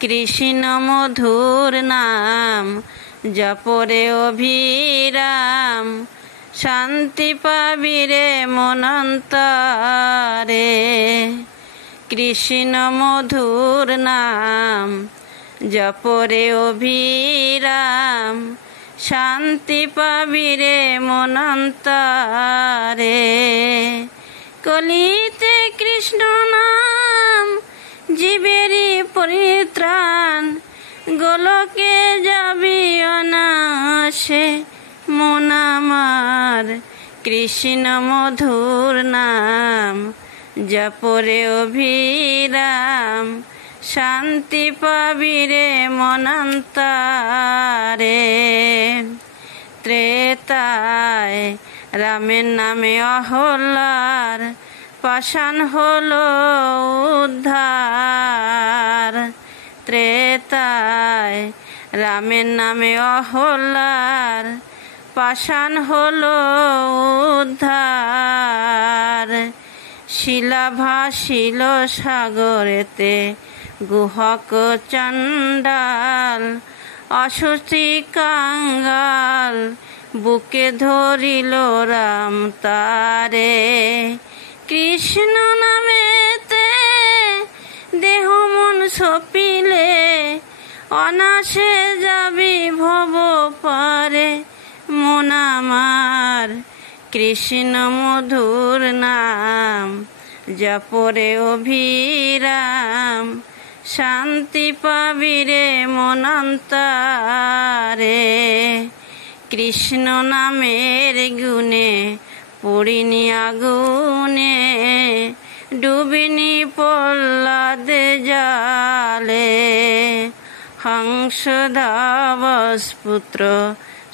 কৃষ্ণ মধুর নাম জপরে অভিরাম, শান্তি পাবি রে মনন্তরে। কৃষ্ণ মধুর নাম জপরে অভিরাম, শান্তি পাবি রে মনন্তরে। কলিতে কৃষ্ণ নাম জীবেরই পরিত্রাণ, গোলকে যাবি অনাসে মন আমার। কৃষ্ণ মধুর নাম জপরে অভিরাম, শান্তি পাবি রে মনন্তরে। ত্রেতায় রামের নামে অহল্যার পাষাণ হলো উদ্ধার। ত্রেতায় রামের নামে অহল্যার পাষাণ হলো উদ্ধার। শিলা ভাসিল সাগরেতে গুহক চণ্ডাল, অসুচি কাঙ্গাল বুকে ধরিল রাম তারে। কৃষ্ণ নামেতে দেহ মন সপিলে, অনাসে যাবি ভব পারে মন আমার। কৃষ্ণ মধুর নাম জপরে অভিরাম, শান্তি পাবি রে মনন্তরে। কৃষ্ণ নামের গুণে পড়িনি আগুনে, ডুবিনি প্রহ্লাদ জালে। হংসধাবস পুত্র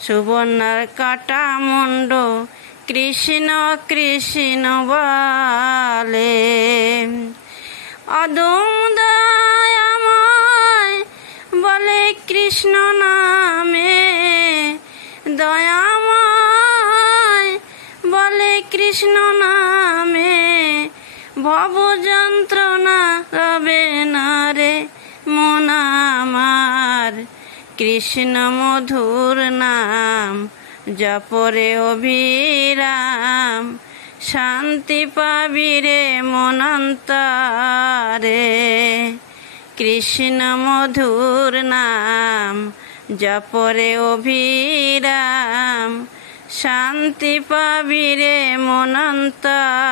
সুবর্ণার কাটা মুন্ড, কৃষ্ণ কৃষ্ণ বলে। অদম দয়াময় বলে কৃষ্ণ নামে, দয়াময় বলে কৃষ্ণ নামে। ভব যন্ত্রণা রবে না রে মন আমার। কৃষ্ণ মধুর নাম জপরে অভিরাম, শান্তি পাবি রে মনন্তরে। কৃষ্ণ মধুর নাম জপরে অভিরাম, শান্তি পাবি রে মনন্তরে।